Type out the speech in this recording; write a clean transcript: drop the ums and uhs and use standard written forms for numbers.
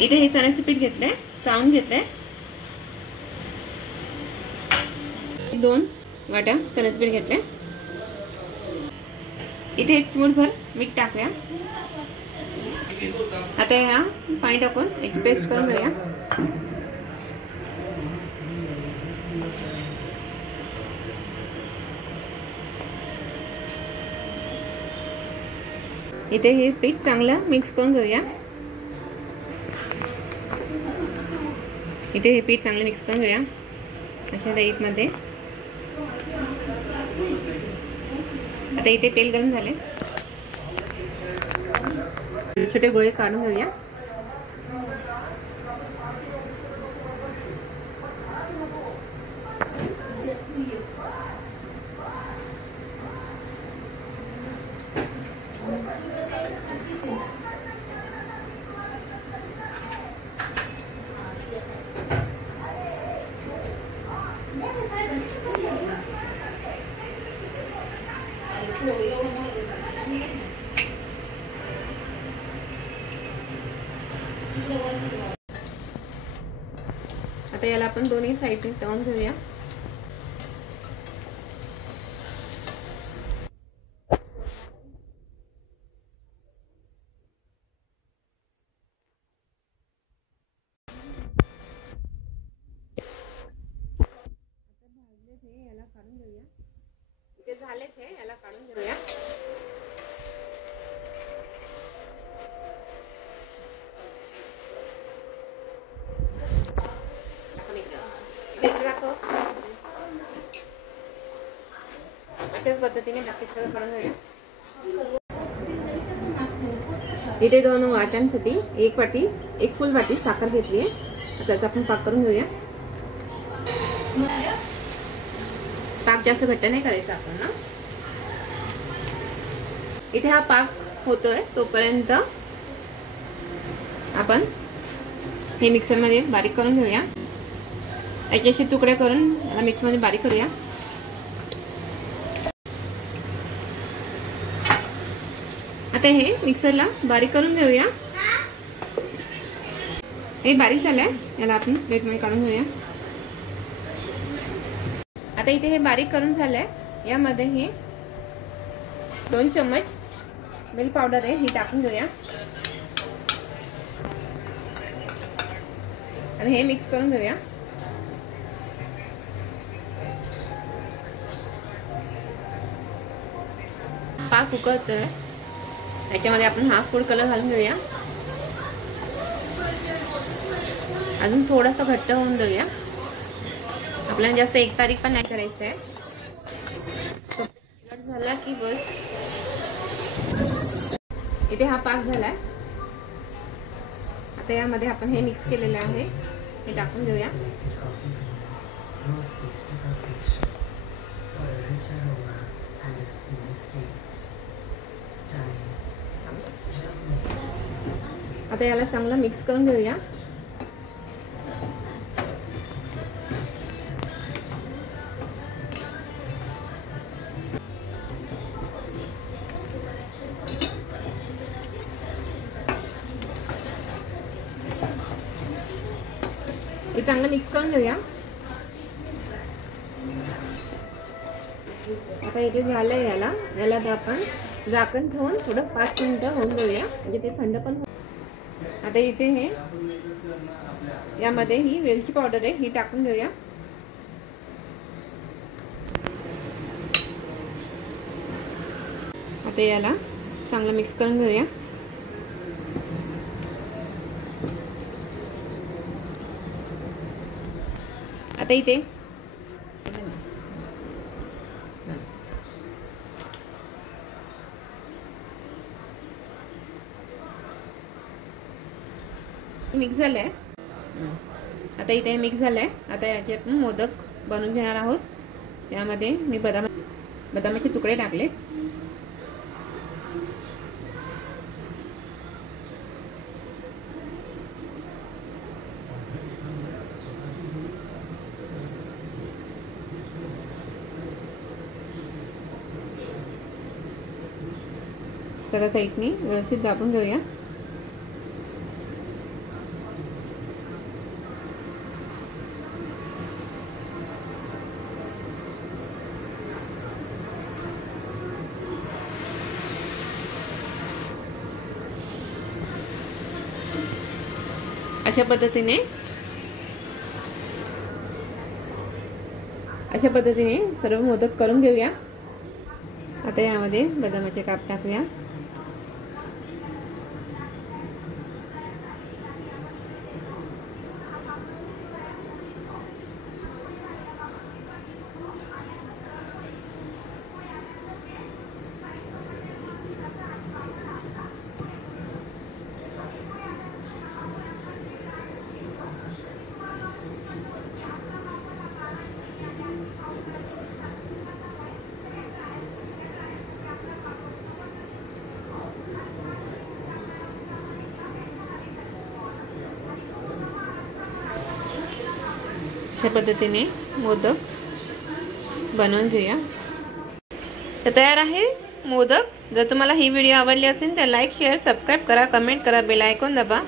इथे हे चण्याचं पीठ घेतलंय, चाळून घेतलंय। 2 वाट्या चण्याचं पीठ घेतलंय। इथे एक चिमूटभर मीठ टाकूया। आता या पाणी टाकून एक पेस्ट करून घेऊया। इथे हे पीठ चांगलं मिक्स करून घेऊया। इथे हे पीठ चांगलं मिक्स करून घेऊया अशा टाईपमध्ये। आता इथे तेल गरम झाले, छोटे गोळे काढून घेऊया। आता याला आपण दोन्ही साइडने तळून घेऊया। याला काढून घेऊया। इथे झालेच हे, याला काढून घेऊया। अशाच पद्धतीने बाकी सगळं काढून घेऊया। इथे 2 वाट्यांसाठी एक फुल वाटी साखर घेतली आहे। त्याचा आपण पाक करून घेऊया। पाक जास्त घट्ट नाही करायचा आपण ना। इथे हा पाक होतोय तोपर्यंत आपण हे मिक्सर मध्ये बारीक करून घेऊया। याचे असे तुकडे करून याला मिक्स मध्ये बारीक करूया। आता हे मिक्सरला बारीक करून घेऊया। हे बारीक झालंय, याला आपण प्लेट मध्ये काढून घेऊया। आता इथे हे बारीक करून झालंय, यामध्ये हे 2 चम्मच मिल्क पावडर आहे, ही टाकून घेऊया आणि हे मिक्स करून घेऊया। पाक उकळतोय, त्याच्यामध्ये आपण हाफ फूड कलर घालून घेऊया। अजून थोडासा घट्ट होऊन देऊया, आपल्याला जास्त एक तारीख पण नाही करायचं आहे। झाला की बस। इथे हा पाक झालाय। आता यामध्ये आपण हे मिक्स केलेले आहे, हे टाकून घेऊया। आता याला चांगलं मिक्स करून घेऊया। हे चांगलं मिक्स करून घेऊया। आता इथे झालंय, याला आपण झाकण ठेवून थोडं 5 मिनिटं होऊन देऊया, म्हणजे ते थंड पण होईल। आता इथे हे यामध्ये ही वेलची पावडर आहे, ही टाकून घेऊया। आता याला चांगलं मिक्स करून घेऊया। आता इथे मिक्स झालंय। आता इथे मिक्स झालंय। आता याचे आपण मोदक बनवून घेणार आहोत। यामध्ये मी बदामाचे तुकडे टाकले। त्याला साईडनी व्यवस्थित दाबून घेऊया। अशा पद्धतीने सर्व मोदक करून घेऊया। आता यामध्ये बदामाचे काप टाकूया। अशा पद्धतीने मोदक बनवून घेऊया। तर तयार आहे मोदक। जर तुम्हाला ही व्हिडिओ आवडली असेल तर लाईक, शेअर, सबस्क्राईब करा, कमेंट करा, बेल आयकॉन दाबा।